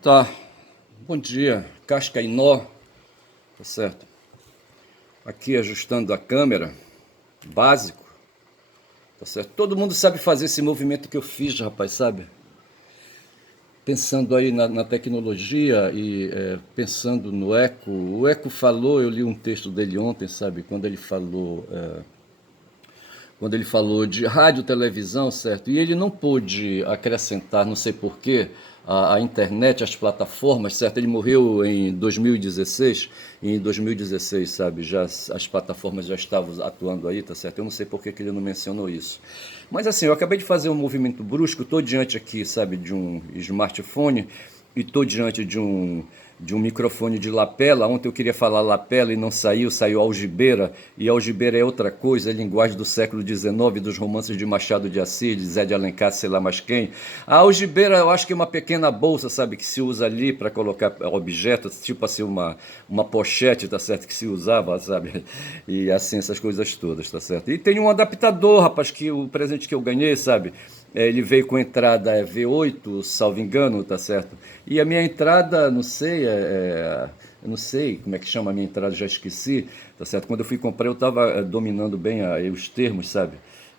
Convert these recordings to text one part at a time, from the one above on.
Tá, bom dia, casca e nó, tá certo? Aqui ajustando a câmera, básico, tá certo? Todo mundo sabe fazer esse movimento que eu fiz, rapaz, sabe? Pensando aí na tecnologia e pensando no Eco. O Eco falou, eu li um texto dele ontem, sabe? Quando ele falou de rádio, televisão, certo? E ele não pôde acrescentar, não sei porquê, a internet, as plataformas, certo? Ele morreu em 2016, e em 2016, sabe, já as plataformas já estavam atuando aí, tá certo? Eu não sei por que que ele não mencionou isso. Mas assim, eu acabei de fazer um movimento brusco, estou diante aqui, sabe, de um smartphone e estou diante de um microfone de lapela. Ontem eu queria falar lapela e não saiu, saiu algibeira, e algibeira é outra coisa, é linguagem do século XIX, dos romances de Machado de Assis, de Zé de Alencar, sei lá mais quem. A algibeira eu acho que é uma pequena bolsa, sabe, que se usa ali para colocar objetos, tipo assim, uma pochete, tá certo, que se usava, sabe, e assim, essas coisas todas, tá certo. E tem um adaptador, rapaz, que o presente que eu ganhei, sabe, ele veio com entrada V8, salvo engano, tá certo? E a minha entrada, não sei, eu não sei como é que chama a minha entrada, já esqueci, tá certo? Quando eu fui comprar, eu estava dominando bem os termos, sabe?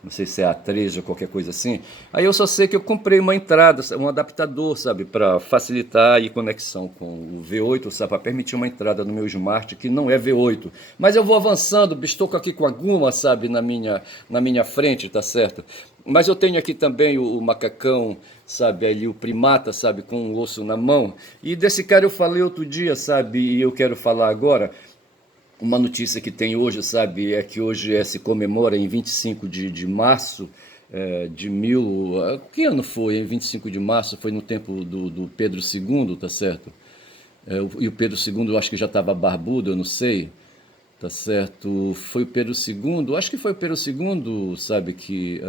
Não sei se é A3 ou qualquer coisa assim. Aí eu só sei que eu comprei uma entrada, um adaptador, sabe, para facilitar a conexão com o V8, sabe, para permitir uma entrada no meu Smart que não é V8. Mas eu vou avançando, estou aqui com a guma, sabe, na minha frente, tá certo? Mas eu tenho aqui também o macacão, sabe, ali o primata, sabe, com o osso na mão. E desse cara eu falei outro dia, sabe, e eu quero falar agora. Uma notícia que tem hoje, sabe, é que hoje se comemora em 25 de março de mil. Que ano foi? Em 25 de março foi no tempo do Pedro II, tá certo? E o Pedro II eu acho que já estava barbudo, eu não sei, tá certo? Foi o Pedro II, acho que foi o Pedro II, sabe, que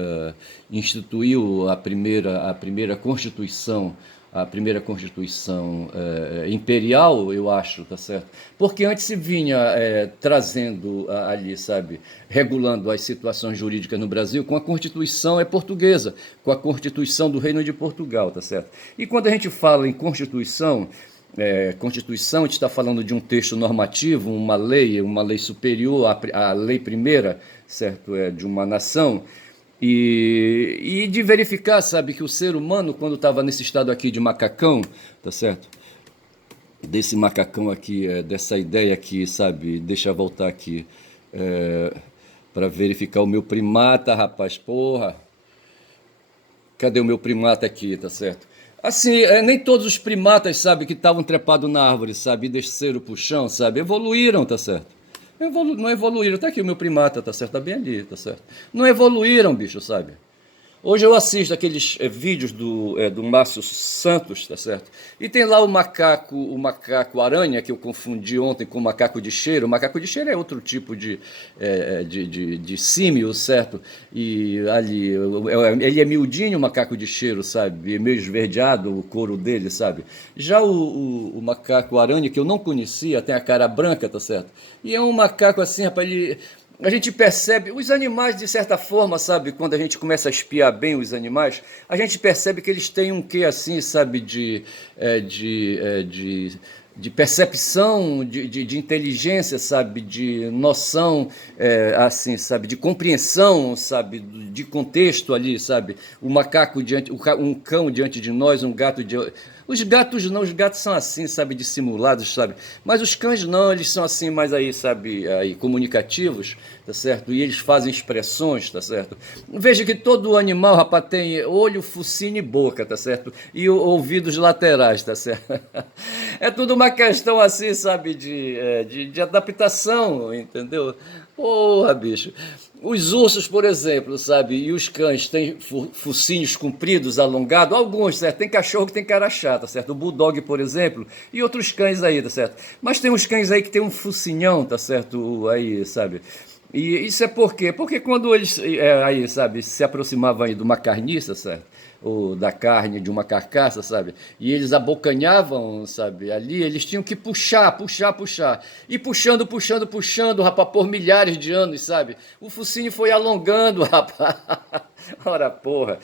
instituiu a primeira Constituição imperial, eu acho, tá certo? Porque antes se vinha trazendo ali, sabe, regulando as situações jurídicas no Brasil com a Constituição portuguesa, com a Constituição do Reino de Portugal, tá certo? E quando a gente fala em Constituição, a gente está falando de um texto normativo, uma lei superior à lei primeira, certo? De uma nação. E de verificar, sabe, que o ser humano, quando estava nesse estado aqui de macacão, tá certo? Desse macacão aqui, dessa ideia aqui, sabe? Deixa eu voltar aqui, para verificar o meu primata, rapaz, porra. Cadê o meu primata aqui, tá certo? Assim, nem todos os primatas, sabe, que estavam trepados na árvore, sabe, e desceram pro chão, sabe, evoluíram, tá certo? Não evoluíram, tá aqui o meu primata, tá certo, tá bem ali, tá certo? Não evoluíram, bicho, sabe? Hoje eu assisto aqueles vídeos do Márcio Santos, tá certo? E tem lá o macaco aranha, que eu confundi ontem com o macaco de cheiro. O macaco de cheiro é outro tipo de símio, certo? E ali, ele é miudinho, o macaco de cheiro, sabe? Meio esverdeado o couro dele, sabe? Já o macaco aranha, que eu não conhecia, tem a cara branca, tá certo? E é um macaco assim, rapaz, a gente percebe, os animais, de certa forma, sabe, quando a gente começa a espiar bem os animais, a gente percebe que eles têm um quê assim, sabe, de percepção, de inteligência, sabe, de noção, assim, sabe, de compreensão, sabe, de contexto ali, sabe, o macaco diante, um cão diante de nós, um gato diante. Os gatos não, os gatos são assim, sabe, dissimulados, sabe? Mas os cães não, eles são assim mais aí, sabe, aí, comunicativos, tá certo? E eles fazem expressões, tá certo? Veja que todo animal, rapaz, tem olho, focinho e boca, tá certo? E ouvidos laterais, tá certo? É tudo uma questão assim, sabe, de adaptação, entendeu? Porra, bicho. Os ursos, por exemplo, sabe, e os cães têm focinhos compridos, alongados, alguns, certo? Tem cachorro que tem cara chata, certo? O bulldog, por exemplo, e outros cães aí, tá certo? Mas tem uns cães aí que tem um focinhão, tá certo? Aí, sabe? E isso é por quê? Porque quando eles, aí, sabe, se aproximavam aí de uma carniça, certo? da carne de uma carcaça, sabe? E eles abocanhavam, sabe? Ali eles tinham que puxar, puxar, puxar. E puxando, puxando, puxando, rapaz, por milhares de anos, sabe? O focinho foi alongando, rapaz. Ora, porra.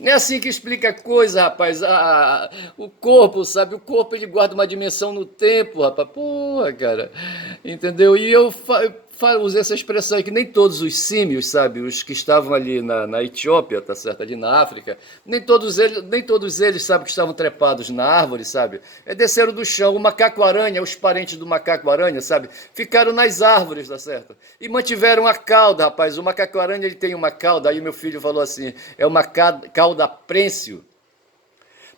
É assim que explica a coisa, rapaz. O corpo, sabe? O corpo ele guarda uma dimensão no tempo, rapaz. Porra, cara. Entendeu? E eu usei essa expressão aí que nem todos os símios, sabe? Os que estavam ali na Etiópia, tá certo? Ali na África, nem todos eles, sabe, que estavam trepados na árvore, sabe? Desceram do chão. O macaco-aranha, os parentes do macaco-aranha, sabe? Ficaram nas árvores, tá certo? E mantiveram a cauda, rapaz. O macaco-aranha ele tem uma cauda. Aí meu filho falou assim: é uma cauda prênsil.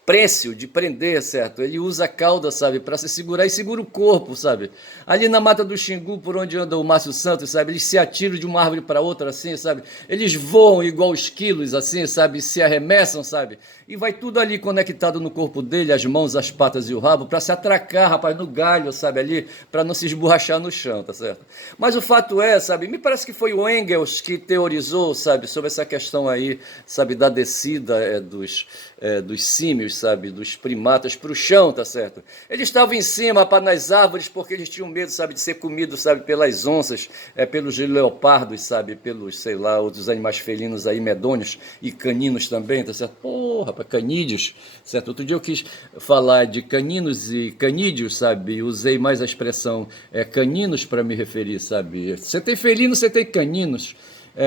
Prênsil, de prender, certo? Ele usa a cauda, sabe, para se segurar e segura o corpo, sabe? Ali na Mata do Xingu, por onde anda o Márcio Santos, sabe? Eles se atiram de uma árvore para outra, assim, sabe? Eles voam igual esquilos, assim, sabe? Se arremessam, sabe? E vai tudo ali conectado no corpo dele, as mãos, as patas e o rabo, para se atracar, rapaz, no galho, sabe? Ali, para não se esborrachar no chão, tá certo? Mas o fato é, sabe? Me parece que foi o Engels que teorizou, sabe? Sobre essa questão aí, sabe? Da descida dos símios, sabe, dos primatas para o chão, tá certo? Eles estavam em cima, rapaz, nas árvores, porque eles tinham medo, sabe, de ser comidos, sabe, pelas onças, pelos leopardos, sabe, pelos, sei lá, outros animais felinos aí, medonhos e caninos também, tá certo? Porra, rapaz, canídeos, certo? Outro dia eu quis falar de caninos e canídeos, sabe? Usei mais a expressão caninos para me referir, sabe? Você tem felinos, você tem caninos.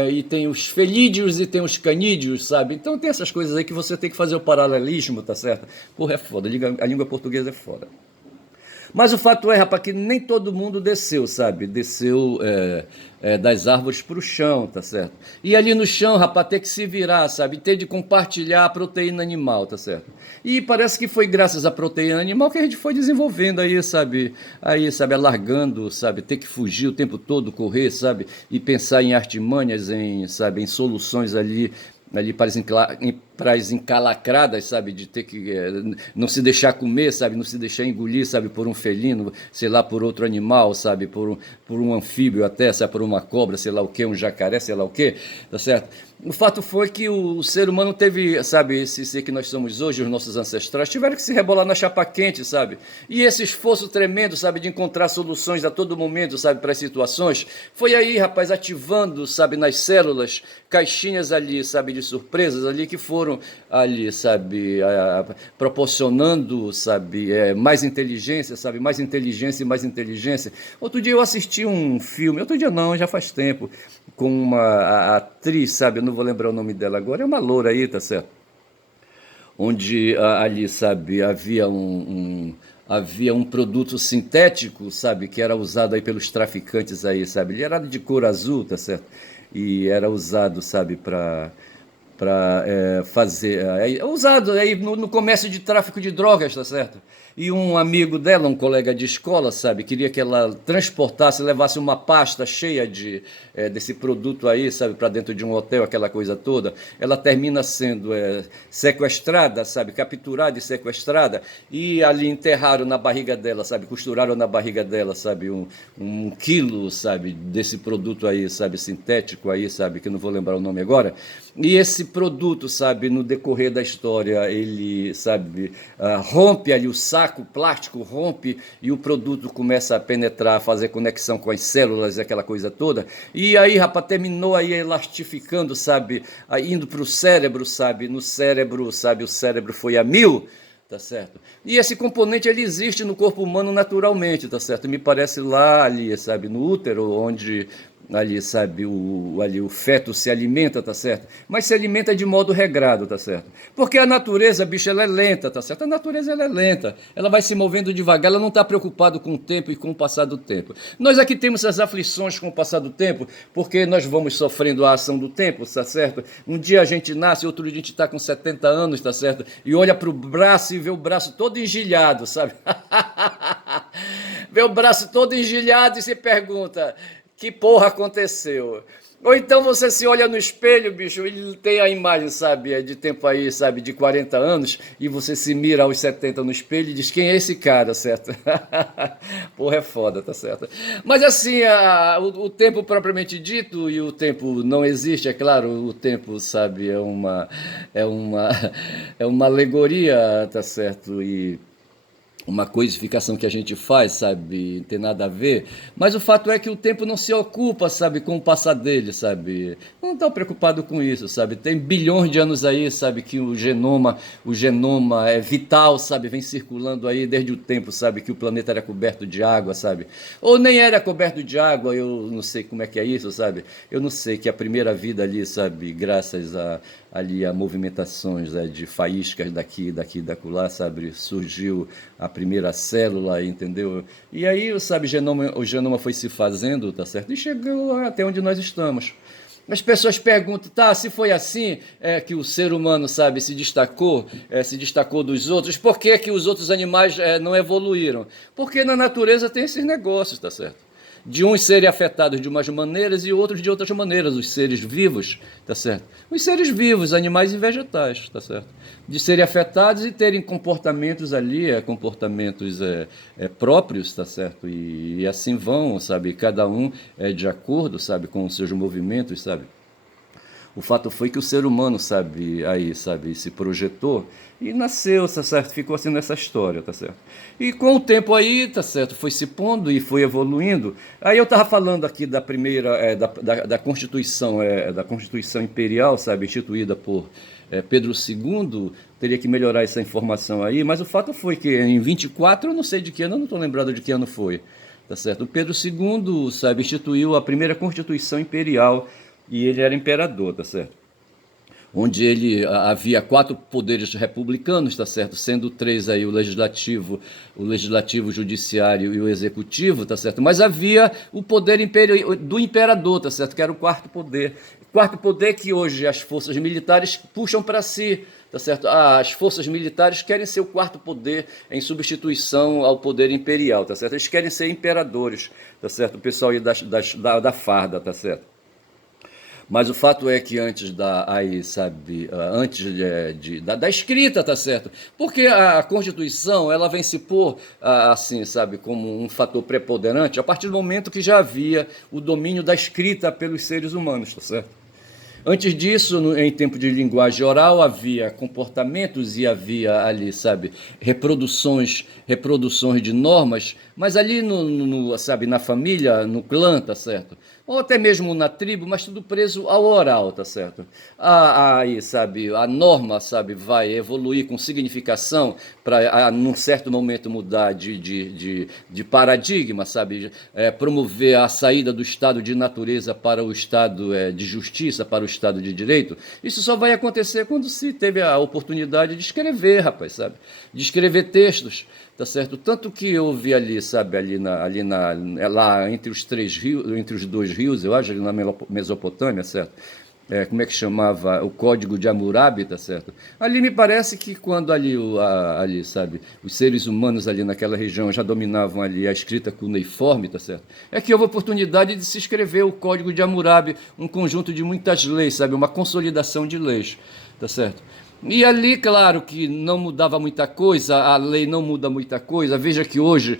E tem os felídeos e tem os canídeos, sabe? Então tem essas coisas aí que você tem que fazer o paralelismo, tá certo? Porra, é foda, a língua portuguesa é foda. Mas o fato é, rapaz, que nem todo mundo desceu, sabe? Desceu das árvores para o chão, tá certo? E ali no chão, rapaz, tem que se virar, sabe? Tem de compartilhar a proteína animal, tá certo? E parece que foi graças à proteína animal que a gente foi desenvolvendo aí, sabe, alargando, sabe? Ter que fugir o tempo todo, correr, sabe? E pensar em artimanhas, sabe, em soluções ali para as encalacradas, sabe, de ter que não se deixar comer, sabe, não se deixar engolir, sabe, por um felino, sei lá, por outro animal, sabe, por um anfíbio até, sabe, por uma cobra, sei lá o que, um jacaré, sei lá o que, tá certo? O fato foi que o ser humano teve, sabe, esse ser que nós somos hoje, os nossos ancestrais, tiveram que se rebolar na chapa quente, sabe? E esse esforço tremendo, sabe, de encontrar soluções a todo momento, sabe, para as situações, foi aí, rapaz, ativando, sabe, nas células, caixinhas ali, sabe, de surpresas ali que foram ali, sabe, proporcionando, sabe, mais inteligência, sabe, mais inteligência e mais inteligência. Outro dia eu assisti um filme, outro dia não, já faz tempo, com uma atriz, sabe, eu não vou lembrar o nome dela agora, é uma loura aí, tá certo? Onde ali, sabe, havia um produto sintético, sabe, que era usado aí pelos traficantes aí, sabe, ele era de cor azul, tá certo? E era usado, sabe, para fazer, usado aí no comércio de tráfico de drogas, tá certo? E um amigo dela, um colega de escola, sabe, queria que ela transportasse, levasse uma pasta cheia desse produto aí, sabe, para dentro de um hotel, aquela coisa toda. Ela termina sendo sequestrada, sabe, capturada e sequestrada, e ali enterraram na barriga dela, sabe, costuraram na barriga dela, sabe, um quilo, sabe, desse produto aí, sabe, sintético aí, sabe, que eu não vou lembrar o nome agora. E esse produto, sabe, no decorrer da história, ele, sabe, rompe ali o saco, o plástico rompe e o produto começa a penetrar, a fazer conexão com as células e aquela coisa toda. E aí, rapaz, terminou aí elastificando, sabe, indo para o cérebro, sabe, no cérebro, sabe, o cérebro foi a 1000, tá certo? E esse componente, ele existe no corpo humano naturalmente, tá certo? Me parece lá ali, sabe, no útero, onde ali, sabe, o feto se alimenta, tá certo? Mas se alimenta de modo regrado, tá certo? Porque a natureza, bicho, ela é lenta, tá certo? A natureza, ela é lenta, ela vai se movendo devagar, ela não está preocupada com o tempo e com o passar do tempo. Nós aqui temos essas aflições com o passar do tempo, porque nós vamos sofrendo a ação do tempo, tá certo? Um dia a gente nasce, outro dia a gente está com 70 anos, tá certo? E olha para o braço e vê o braço todo engilhado, sabe? Vê o braço todo engilhado e se pergunta: que porra aconteceu? Ou então você se olha no espelho, bicho, ele tem a imagem, sabe, de tempo aí, sabe, de 40 anos, e você se mira aos 70 no espelho e diz, quem é esse cara, certo? Porra, é foda, tá certo? Mas assim, o tempo propriamente dito, e o tempo não existe, é claro, o tempo, sabe, é uma, é uma alegoria, tá certo? E uma coisificação que a gente faz, sabe, não tem nada a ver, mas o fato é que o tempo não se ocupa, sabe, com o passar dele, sabe, não está preocupado com isso, sabe, tem bilhões de anos aí, sabe, que o genoma é vital, sabe, vem circulando aí desde o tempo, sabe, que o planeta era coberto de água, sabe, ou nem era coberto de água, eu não sei como é que é isso, sabe, eu não sei que a primeira vida ali, sabe, graças a movimentações, né, de faíscas daqui, da acolá, sabe, surgiu a primeira célula, entendeu? E aí, sabe, o genoma foi se fazendo, tá certo? E chegou até onde nós estamos. As pessoas perguntam, tá, se foi assim que o ser humano, sabe, se destacou dos outros, por que que os outros animais não evoluíram? Porque na natureza tem esses negócios, tá certo? De uns serem afetados de umas maneiras e outros de outras maneiras, os seres vivos, tá certo? Os seres vivos, animais e vegetais, tá certo? De serem afetados e terem comportamentos ali, comportamentos próprios, tá certo? E assim vão, sabe? Cada um é de acordo, sabe, com os seus movimentos, sabe? O fato foi que o ser humano, sabe, aí, sabe, se projetou e nasceu, tá certo? Ficou assim nessa história, tá certo? E com o tempo aí, tá certo? Foi se pondo e foi evoluindo. Aí eu tava falando aqui da primeira, da Constituição Imperial, sabe, instituída por Pedro II. Teria que melhorar essa informação aí, mas o fato foi que em 24, eu não sei de que ano, eu não estou lembrado de que ano foi, tá certo? O Pedro II, sabe, instituiu a primeira Constituição Imperial e ele era imperador, tá certo? Onde ele havia quatro poderes republicanos, tá certo? Sendo três aí o legislativo, o judiciário e o executivo, tá certo? Mas havia o poder do imperador, tá certo? Que era o quarto poder. Quarto poder que hoje as forças militares puxam para si, tá certo? As forças militares querem ser o quarto poder em substituição ao poder imperial, tá certo? Eles querem ser imperadores, tá certo? O pessoal aí da farda, tá certo? Mas o fato é que antes da escrita, tá certo? Porque a Constituição, ela vem se pôr, assim, sabe, como um fator preponderante a partir do momento que já havia o domínio da escrita pelos seres humanos, tá certo? Antes disso, em tempo de linguagem oral, havia comportamentos e havia ali, sabe, reproduções de normas, mas ali sabe, na família, no clã, tá certo? Ou até mesmo na tribo, mas tudo preso ao oral, tá certo? Aí, sabe, a norma, sabe, vai evoluir com significação para, num certo momento, mudar de paradigma, sabe? Promover a saída do estado de natureza para o estado de justiça, para o estado de direito. Isso só vai acontecer quando se teve a oportunidade de escrever, rapaz, sabe? De escrever textos, tá certo? Tanto que houve ali, sabe, lá entre os três rios, entre os dois rios, eu acho, ali na Mesopotâmia, certo? Como é que chamava? O Código de Hammurabi, tá certo? Ali me parece que quando ali, sabe, os seres humanos ali naquela região já dominavam ali a escrita cuneiforme, tá certo? É que houve a oportunidade de se escrever o Código de Hammurabi, um conjunto de muitas leis, sabe, uma consolidação de leis, tá certo? E ali, claro que não mudava muita coisa, a lei não muda muita coisa. Veja que hoje,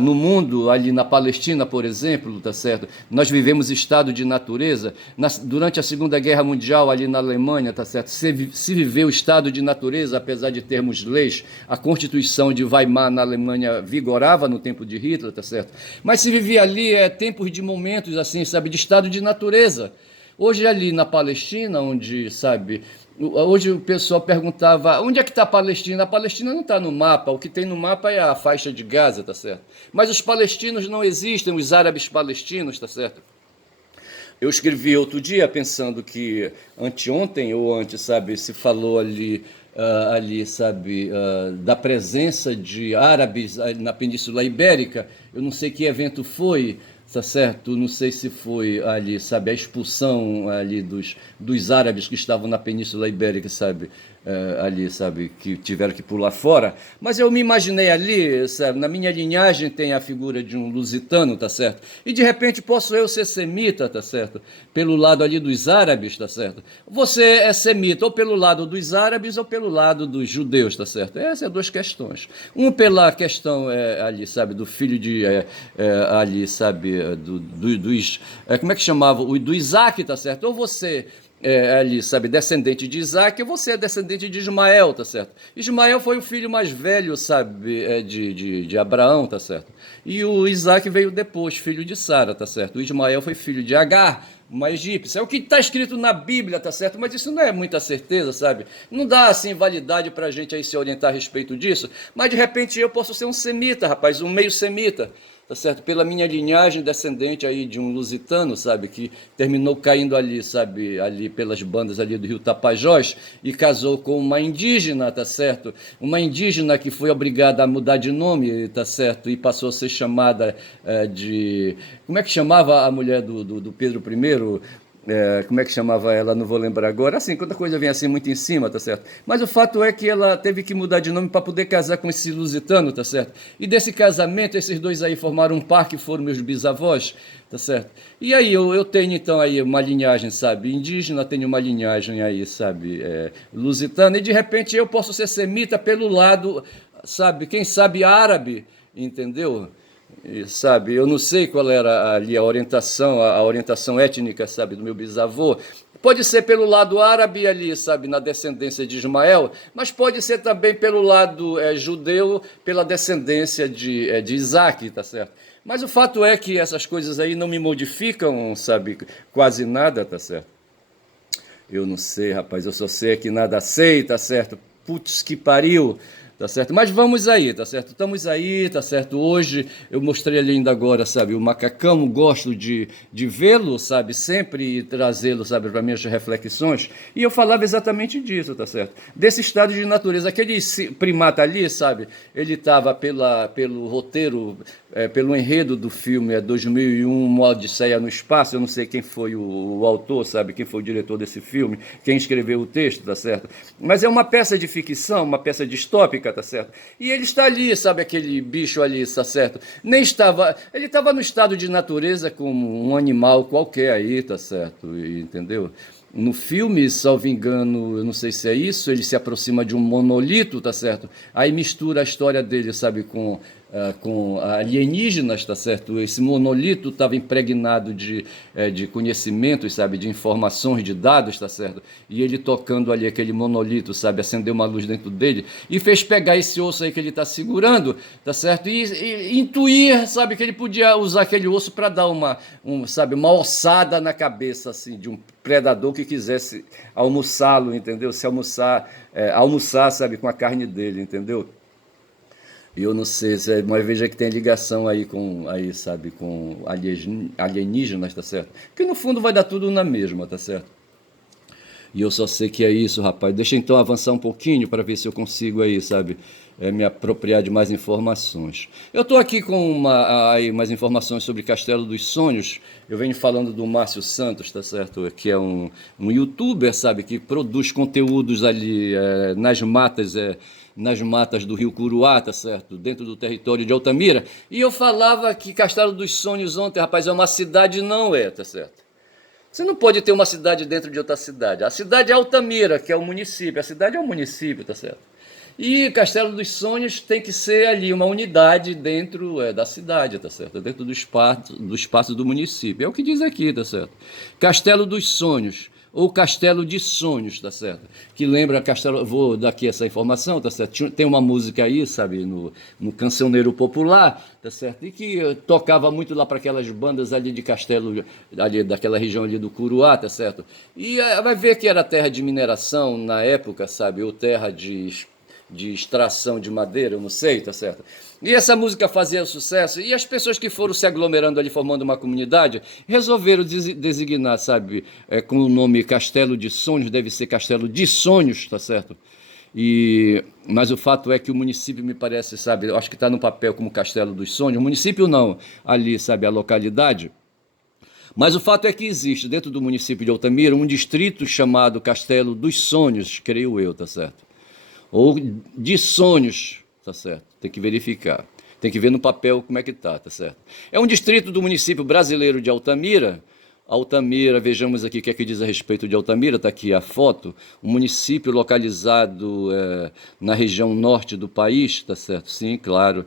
no mundo, ali na Palestina, por exemplo, tá certo? Nós vivemos estado de natureza. Durante a Segunda Guerra Mundial, ali na Alemanha, tá certo? Se viveu estado de natureza, apesar de termos leis. A Constituição de Weimar na Alemanha vigorava no tempo de Hitler, tá certo? Mas se vivia ali tempos de momentos, assim, sabe, de estado de natureza. Hoje ali na Palestina, onde, sabe, hoje o pessoal perguntava, onde é que está a Palestina? A Palestina não está no mapa, o que tem no mapa é a faixa de Gaza, tá certo? Mas os palestinos não existem, os árabes palestinos, tá certo? Eu escrevi outro dia pensando que anteontem ou antes, sabe, se falou sabe, da presença de árabes na Península Ibérica. Eu não sei que evento foi, tá certo? Não sei se foi ali, sabe, a expulsão ali dos árabes que estavam na Península Ibérica, sabe? ali, sabe, que tiveram que pular fora, mas eu me imaginei ali, sabe, na minha linhagem tem a figura de um lusitano, tá certo? E de repente posso eu ser semita, tá certo? Pelo lado ali dos árabes, tá certo? Você é semita ou pelo lado dos árabes ou pelo lado dos judeus, tá certo? Essas são duas questões. Um pela questão ali, sabe, do filho de ali, sabe, dos como é que chamava? O do Isaac, tá certo? Ou você ali, sabe, descendente de Isaac, e você é descendente de Ismael, tá certo? Ismael foi o filho mais velho, sabe, de Abraão, tá certo? E o Isaac veio depois, filho de Sara, tá certo? O Ismael foi filho de Agar, uma egípcia. É o que está escrito na Bíblia, tá certo? Mas isso não é muita certeza, sabe? Não dá, assim, validade pra gente aí se orientar a respeito disso. Mas, de repente, eu posso ser um semita, rapaz, um meio semita, tá certo? Pela minha linhagem descendente aí de um lusitano, sabe, que terminou caindo ali, sabe, ali pelas bandas ali do Rio Tapajós e casou com uma indígena, tá certo? Uma indígena que foi obrigada a mudar de nome, tá certo? E passou a ser chamada de... Como é que chamava a mulher do Pedro I? Como é que chamava ela? Não vou lembrar agora. Assim, quando a coisa vem assim muito em cima, tá certo? Mas o fato é que ela teve que mudar de nome para poder casar com esse lusitano, tá certo? E desse casamento, esses dois aí formaram um par que foram meus bisavós, tá certo? E aí eu tenho então aí uma linhagem, sabe, indígena, tenho uma linhagem aí, sabe, lusitana, e de repente eu posso ser semita pelo lado, sabe, quem sabe árabe, entendeu? E, sabe, eu não sei qual era ali a orientação étnica, sabe, do meu bisavô. Pode ser pelo lado árabe ali, sabe, na descendência de Ismael, mas pode ser também pelo lado judeu, pela descendência de Isaac, tá certo? Mas o fato é que essas coisas aí não me modificam, sabe, quase nada, tá certo? Eu não sei, rapaz, eu só sei que nada sei, tá certo? Putz, que pariu, tá certo? Mas vamos aí, tá certo? Estamos aí, tá certo? Hoje eu mostrei ali ainda agora, sabe, o macacão, gosto de vê-lo, sabe, sempre trazê-lo, sabe, para minhas reflexões. E eu falava exatamente disso, tá certo? Desse estado de natureza. Aquele primata ali, sabe, ele estava pelo roteiro, pelo enredo do filme 2001, Uma Odisseia no Espaço. Eu não sei quem foi o autor, sabe, quem foi o diretor desse filme, quem escreveu o texto, tá certo? Mas é uma peça de ficção, uma peça distópica, tá certo? E ele está ali, sabe, aquele bicho ali, tá certo? Nem estava, ele estava no estado de natureza como um animal qualquer aí, tá certo? Entendeu? No filme, salvo engano, eu não sei se é isso, ele se aproxima de um monolito, tá certo? Aí mistura a história dele, sabe, com alienígenas, tá certo? Esse monolito estava impregnado de conhecimentos, sabe, de informações, de dados, tá certo? E ele tocando ali aquele monolito, sabe, acendeu uma luz dentro dele e fez pegar esse osso aí que ele está segurando, tá certo? E intuir, sabe, que ele podia usar aquele osso para dar sabe, uma ossada na cabeça, assim, de um predador que quisesse almoçá-lo, entendeu? Se almoçar, sabe, com a carne dele, entendeu? E eu não sei, mas veja que tem ligação aí, sabe, com alienígenas, tá certo? Que no fundo vai dar tudo na mesma, tá certo? E eu só sei que é isso, rapaz. Deixa então avançar um pouquinho para ver se eu consigo aí, sabe, me apropriar de mais informações. Eu estou aqui com aí, mais informações sobre Castelo dos Sonhos. Eu venho falando do Márcio Santos, tá certo? Que é um youtuber, sabe, que produz conteúdos ali nas matas do Rio Curuá, tá certo? Dentro do território de Altamira. E eu falava que Castelo dos Sonhos ontem, rapaz, é uma cidade, não é, tá certo? Você não pode ter uma cidade dentro de outra cidade. A cidade é Altamira, que é o município. A cidade é o município, tá certo? E Castelo dos Sonhos tem que ser ali uma unidade dentro da cidade, tá certo? Dentro do espaço do município. É o que diz aqui, tá certo? Castelo dos Sonhos, ou Castelo de Sonhos, tá certo? Que lembra Castelo... Vou dar aqui essa informação, tá certo? Tem uma música aí, sabe, no cancioneiro popular, tá certo? E que tocava muito lá para aquelas bandas ali de Castelo, ali daquela região ali do Curuá, tá certo? E vai ver que era terra de mineração na época, sabe? Ou terra de extração de madeira, eu não sei, tá certo? E essa música fazia sucesso, e as pessoas que foram se aglomerando ali, formando uma comunidade, resolveram designar, sabe, com o nome Castelo de Sonhos, deve ser Castelo de Sonhos, tá certo? Mas o fato é que o município me parece, sabe, eu acho que está no papel como Castelo dos Sonhos, o município não, ali, sabe, a localidade. Mas o fato é que existe dentro do município de Altamira um distrito chamado Castelo dos Sonhos, creio eu, tá certo? Ou de Sonhos, tá certo? Tem que verificar. Tem que ver no papel como é que tá certo? É um distrito do município brasileiro de Altamira. Altamira, vejamos aqui o que é que diz a respeito de Altamira, está aqui a foto, um município localizado na região norte do país, tá certo? Sim, claro.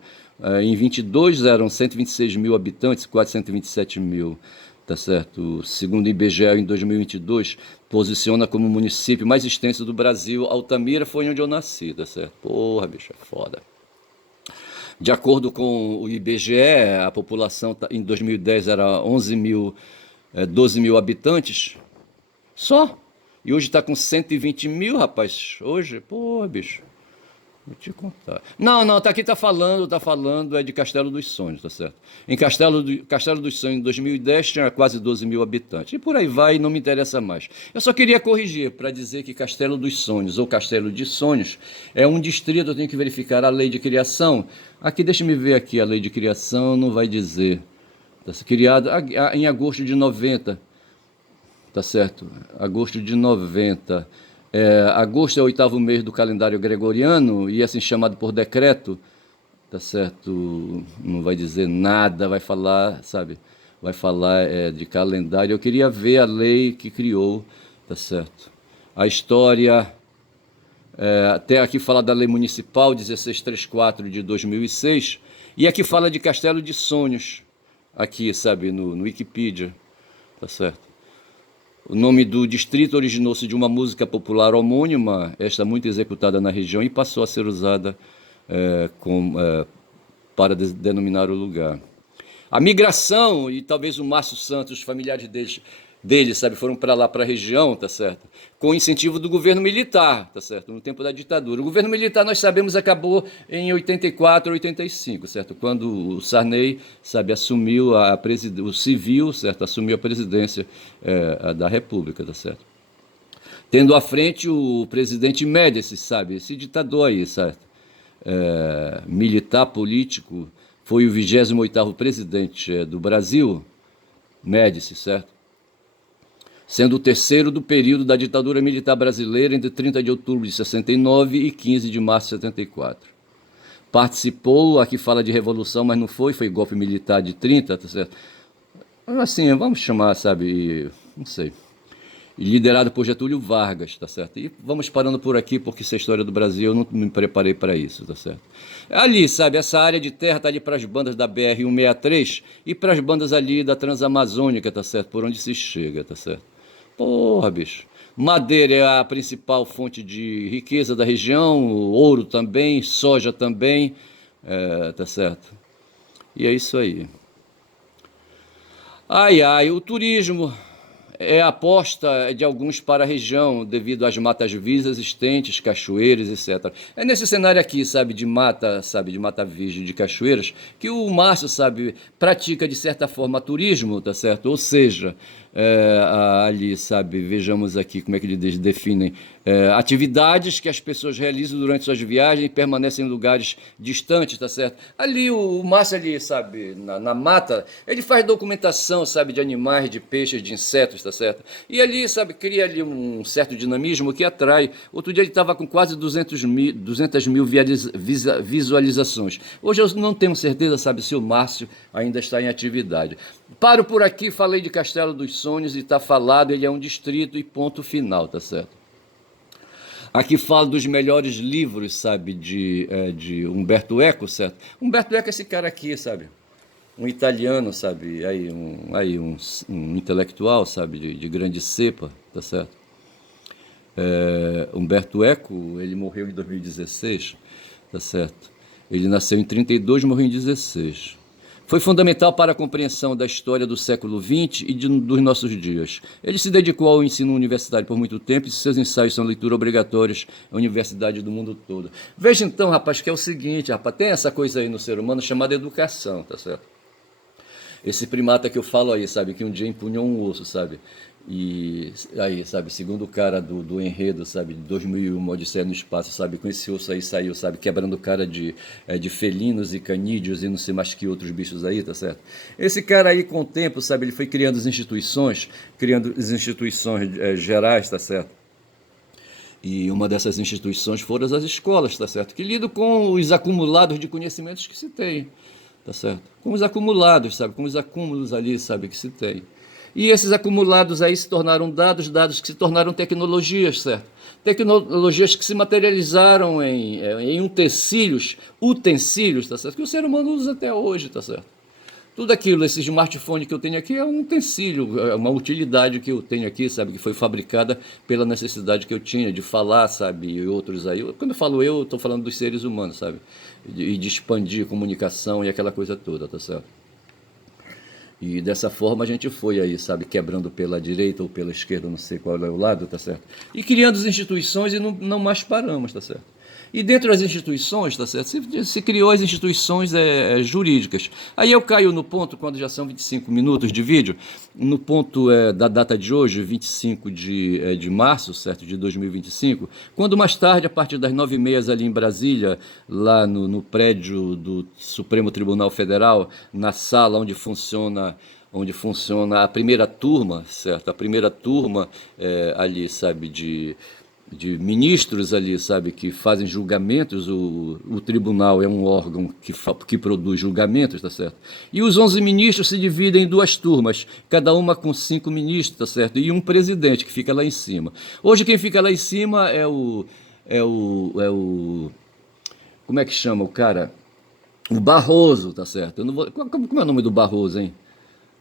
Em 22 eram 126 mil habitantes, quase 127 mil, tá certo? Segundo o IBGE, em 2022, posiciona como o município mais extenso do Brasil. Altamira foi onde eu nasci, tá certo? Porra, bicho, é foda. De acordo com o IBGE, a população em 2010 era 11 mil, 12 mil habitantes, só. E hoje está com 120 mil, rapaz. Hoje, porra, bicho. Vou te contar. Não, tá aqui, tá falando é de Castelo dos Sonhos, tá certo? Em Castelo dos Sonhos, em 2010, tinha quase 12 mil habitantes. E por aí vai, não me interessa mais. Eu só queria corrigir para dizer que Castelo dos Sonhos, ou Castelo de Sonhos, é um distrito, eu tenho que verificar a lei de criação. Aqui, deixa-me ver aqui, a lei de criação não vai dizer. Está criado em agosto de 90, tá certo? Agosto de 90. Agosto é o 8º mês do calendário gregoriano e é assim chamado por decreto, tá certo? Não vai dizer nada, vai falar, sabe? Vai falar de calendário. Eu queria ver a lei que criou, tá certo? A história, até aqui fala da lei municipal 1634 de 2006 e aqui fala de Castelo de Sonhos, aqui, sabe, no Wikipedia, tá certo? O nome do distrito originou-se de uma música popular homônima, esta muito executada na região, e passou a ser usada para denominar o lugar. A migração, e talvez o Márcio Santos, os familiares dele, sabe, foram para lá, para a região, tá certo? Com incentivo do governo militar, tá certo? No tempo da ditadura. O governo militar, nós sabemos, acabou em 84, 85, certo? Quando o Sarney, sabe, assumiu o civil, certo? Assumiu a presidência da República, tá certo? Tendo à frente o presidente Médici, sabe? Esse ditador aí, certo? Militar, político, foi o 28º presidente do Brasil, Médici, certo? Sendo o terceiro do período da ditadura militar brasileira entre 30 de outubro de 69 e 15 de março de 74. Participou, aqui fala de revolução, mas não foi golpe militar de 30, tá certo? Assim, vamos chamar, sabe, não sei. Liderado por Getúlio Vargas, tá certo? E vamos parando por aqui, porque essa história do Brasil eu não me preparei para isso, tá certo? Ali, sabe, essa área de terra tá ali para as bandas da BR-163 e para as bandas ali da Transamazônica, tá certo? Por onde se chega, tá certo? Porra, bicho. Madeira é a principal fonte de riqueza da região, ouro também, soja também, tá certo? E é isso aí. O turismo é a aposta de alguns para a região, devido às matas virgens existentes, cachoeiras, etc. É nesse cenário aqui, sabe, de mata virgem, de cachoeiras, que o Márcio, sabe, pratica de certa forma turismo, tá certo? Ou seja, ali, sabe, vejamos aqui como é que eles definem, atividades que as pessoas realizam durante suas viagens e permanecem em lugares distantes, tá certo? Ali, o Márcio ali, sabe, na mata, ele faz documentação, sabe, de animais, de peixes, de insetos, tá certo? E ali, sabe, cria ali um certo dinamismo que atrai. Outro dia ele estava com quase 200 mil visualizações. Hoje eu não tenho certeza, sabe, se o Márcio ainda está em atividade. Paro por aqui, falei de Castelo dos Sonhos e está falado, ele é um distrito e ponto final, tá certo? Aqui falo dos melhores livros, sabe, de Umberto Eco, certo? Humberto Eco é esse cara aqui, sabe? Um italiano, sabe? Um intelectual, sabe? De grande cepa, tá certo? Umberto Eco, ele morreu em 2016, tá certo? Ele nasceu em 32, morreu em 16. Foi fundamental para a compreensão da história do século XX e dos nossos dias. Ele se dedicou ao ensino universitário por muito tempo e seus ensaios são leitura obrigatórias à universidade do mundo todo. Veja então, rapaz, que é o seguinte, rapaz, tem essa coisa aí no ser humano chamada educação, tá certo? Esse primata que eu falo aí, sabe, que um dia empunhou um osso, sabe? E aí, sabe, segundo o cara do enredo, sabe, de 2001, uma Odisseia no Espaço, sabe, com esse osso aí saiu, sabe, quebrando o cara de felinos e canídeos e não sei mais que outros bichos aí, tá certo? Esse cara aí, com o tempo, sabe, ele foi criando as instituições gerais, tá certo? E uma dessas instituições foram as escolas, tá certo? Que lidam com os acumulados de conhecimentos que se tem, tá certo? Com os acumulados, sabe? Com os acúmulos ali, sabe, que se tem. E esses acumulados aí se tornaram dados, dados que se tornaram tecnologias, certo? Tecnologias que se materializaram em utensílios, tá certo? Que o ser humano usa até hoje, tá certo? Tudo aquilo, esse smartphone que eu tenho aqui é um utensílio, é uma utilidade que eu tenho aqui, sabe, que foi fabricada pela necessidade que eu tinha de falar, sabe, e outros aí. Quando eu falo eu estou falando dos seres humanos, sabe, e de expandir comunicação e aquela coisa toda, tá certo? E dessa forma a gente foi aí, sabe, quebrando pela direita ou pela esquerda, não sei qual é o lado, tá certo? E criando as instituições e não mais paramos, tá certo? E dentro das instituições, tá certo? Se criou as instituições jurídicas. Aí eu caio no ponto, quando já são 25 minutos de vídeo, no ponto da data de hoje, 25 de março, certo? De 2025, quando mais tarde, a partir das 9h30 ali em Brasília, lá no prédio do Supremo Tribunal Federal, na sala onde funciona a primeira turma, certo? A primeira turma ali, sabe, de ministros ali, sabe, que fazem julgamentos. O tribunal é um órgão que produz julgamentos, tá certo? E os 11 ministros se dividem em duas turmas, cada uma com 5 ministros, tá certo? E um presidente que fica lá em cima. Hoje quem fica lá em cima como é que chama o cara? O Barroso, tá certo? Eu não vou, como é o nome do Barroso, hein?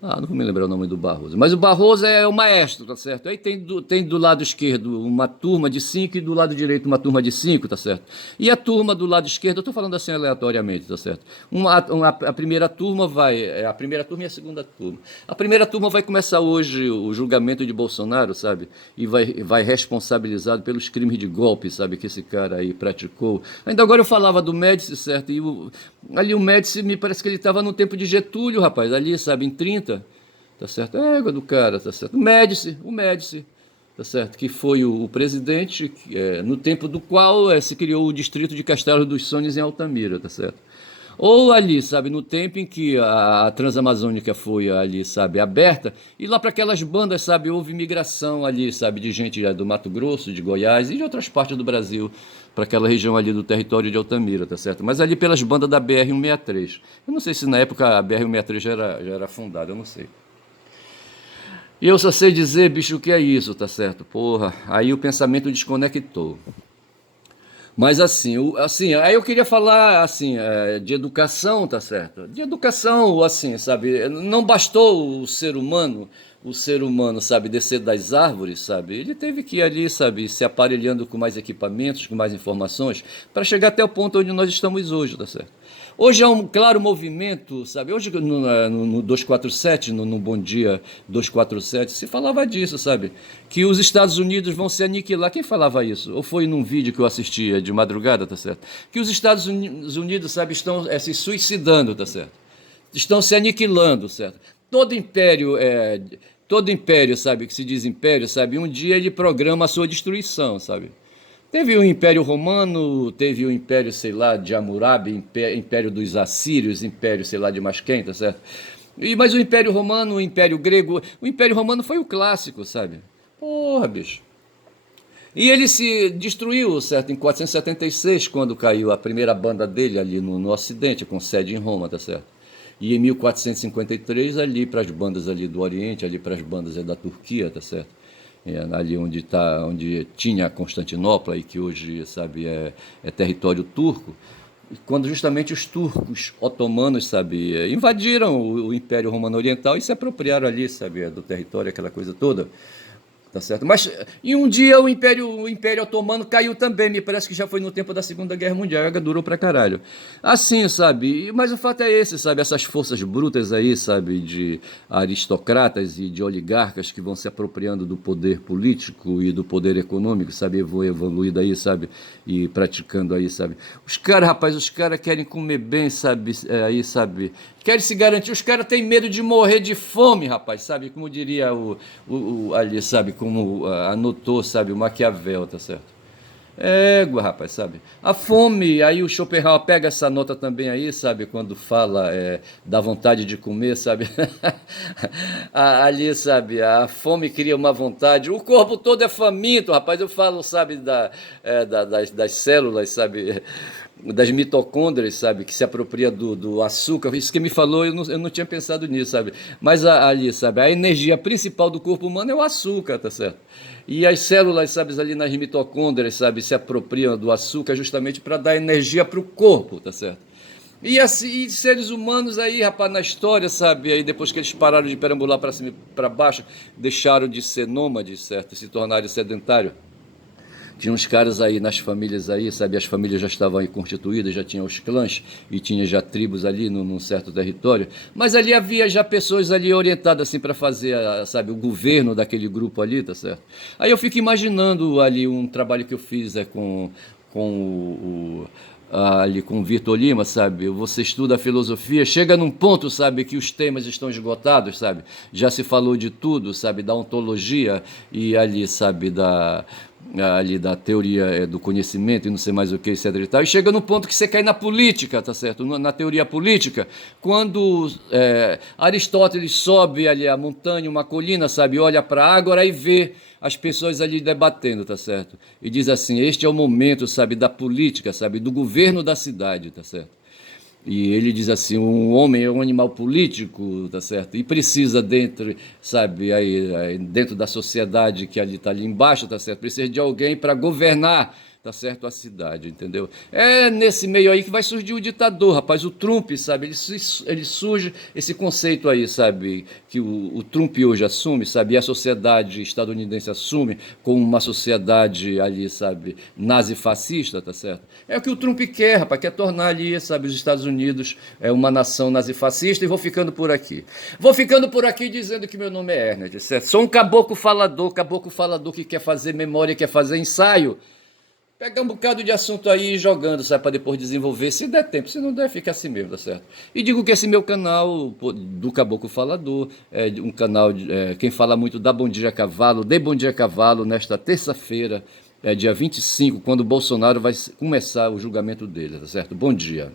Ah, não vou me lembrar o nome do Barroso. Mas o Barroso é o maestro, tá certo? Aí tem do lado esquerdo uma turma de 5 e do lado direito uma turma de 5, tá certo? E a turma do lado esquerdo, eu estou falando assim aleatoriamente, tá certo? A primeira turma a primeira turma e a segunda turma. A primeira turma vai começar hoje o julgamento de Bolsonaro, sabe? E vai responsabilizado pelos crimes de golpe, sabe? Que esse cara aí praticou. Ainda agora eu falava do Médici, certo? Ali o Médici, me parece que ele estava no tempo de Getúlio, rapaz, ali, sabe, em 30. Tá certo? É a égua do cara, tá certo? O Médici, tá certo? Que foi o presidente no tempo do qual se criou o distrito de Castelo dos Sonhos em Altamira, tá certo? Ou ali, sabe, no tempo em que a Transamazônica foi ali, sabe, aberta, e lá para aquelas bandas, sabe, houve migração ali, sabe, de gente do Mato Grosso, de Goiás e de outras partes do Brasil, para aquela região ali do território de Altamira, tá certo? Mas ali pelas bandas da BR-163. Eu não sei se na época a BR-163 já era fundada, eu não sei. E eu só sei dizer, bicho, o que é isso, tá certo? Porra, aí o pensamento desconectou. Mas assim, aí eu queria falar assim, de educação, tá certo? De educação, assim, sabe? Não bastou o ser humano, sabe, descer das árvores, sabe? Ele teve que ir ali, sabe, se aparelhando com mais equipamentos, com mais informações, para chegar até o ponto onde nós estamos hoje, tá certo? Hoje há um claro movimento, sabe? Hoje no 247, no Bom Dia 247, se falava disso, sabe? Que os Estados Unidos vão se aniquilar. Quem falava isso? Ou foi num vídeo que eu assistia de madrugada, tá certo? Que os Estados Unidos, sabe, estão se suicidando, tá certo? Estão se aniquilando, certo? Todo império, sabe, que se diz império, sabe? Um dia ele programa a sua destruição, sabe? Teve o Império Romano, teve o Império, sei lá, de Hammurabi, Império dos Assírios, Império, sei lá, de mais quem, tá certo? Mas o Império Romano, o Império Grego, o Império Romano foi o clássico, sabe? Porra, bicho. E ele se destruiu, certo, em 476, quando caiu a primeira banda dele ali no Ocidente, com sede em Roma, tá certo? E em 1453, ali para as bandas ali do Oriente, ali para as bandas da Turquia, tá certo? Ali onde tinha Constantinopla e que hoje, sabe, é território turco, quando justamente os turcos otomanos, sabe, invadiram o Império Romano Oriental e se apropriaram ali, sabe, do território, aquela coisa toda, Tá certo? Mas em um dia o Império Otomano caiu também, me parece que já foi no tempo da Segunda Guerra Mundial, durou pra caralho. Assim, sabe? Mas o fato é esse, sabe? Essas forças brutas aí, sabe? De aristocratas e de oligarcas que vão se apropriando do poder político e do poder econômico, sabe? Vou evoluindo aí, sabe? E praticando aí, sabe? Os caras, rapaz, os caras querem comer bem, sabe? Aí, sabe? Querem se garantir, os caras têm medo de morrer de fome, rapaz, sabe? Como diria ali, sabe? Como anotou, sabe? O Maquiavel, tá certo? Égua, rapaz, sabe? A fome, aí o Schopenhauer pega essa nota também aí, sabe? Quando fala da vontade de comer, sabe? Ali, sabe? A fome cria uma vontade. O corpo todo é faminto, rapaz. Eu falo, sabe? Das células, sabe? Das mitocôndrias, sabe, que se apropria do açúcar. Isso que me falou, eu não tinha pensado nisso, sabe? Mas ali, sabe, a energia principal do corpo humano é o açúcar, tá certo? E as células, sabe, ali nas mitocôndrias, sabe, se apropriam do açúcar justamente para dar energia para o corpo, tá certo? E assim, e seres humanos aí, rapaz, na história, sabe, aí depois que eles pararam de perambular para cima e para baixo, deixaram de ser nômades, certo, e se tornaram sedentários. Tinha uns caras aí nas famílias aí, sabe? As famílias já estavam aí constituídas, já tinha os clãs e tinha já tribos ali num certo território. Mas ali havia já pessoas ali orientadas assim para fazer, sabe, o governo daquele grupo ali, tá certo? Aí eu fico imaginando ali um trabalho que eu fiz ali com o Vitor Lima, sabe? Você estuda a filosofia, chega num ponto, sabe, que os temas estão esgotados, sabe? Já se falou de tudo, sabe? Da ontologia e ali, sabe, ali da teoria do conhecimento e não sei mais o que, etc e tal, e chega no ponto que você cai na política, tá certo? Na teoria política, quando Aristóteles sobe ali a montanha, uma colina, sabe, olha para a ágora e vê as pessoas ali debatendo, tá certo? E diz assim, este é o momento, sabe, da política, sabe, do governo da cidade, tá certo? E ele diz assim, um homem é um animal político, tá certo? E precisa dentro, sabe, aí dentro da sociedade que ali está ali embaixo, tá certo? Precisa de alguém para governar, tá certo, a cidade, entendeu? É nesse meio aí que vai surgir o ditador, rapaz, o Trump, sabe? Ele surge esse conceito aí, sabe, que o Trump hoje assume, sabe? E a sociedade estadunidense assume como uma sociedade ali, sabe, nazifascista, tá certo? É o que o Trump quer, rapaz, quer tornar ali, sabe, os Estados Unidos uma nação nazifascista. E vou ficando por aqui. Vou ficando por aqui dizendo que meu nome é Ernest, certo? Sou um caboclo falador que quer fazer memória, quer fazer ensaio. Pega um bocado de assunto aí e jogando, sabe, para depois desenvolver, se der tempo, se não der, fica assim mesmo, tá certo? E digo que esse meu canal, do Caboclo Falador, é um canal, quem fala muito dá Bom Dia Cavalo, dê Bom Dia Cavalo, nesta terça-feira, dia 25, quando o Bolsonaro vai começar o julgamento dele, tá certo? Bom dia.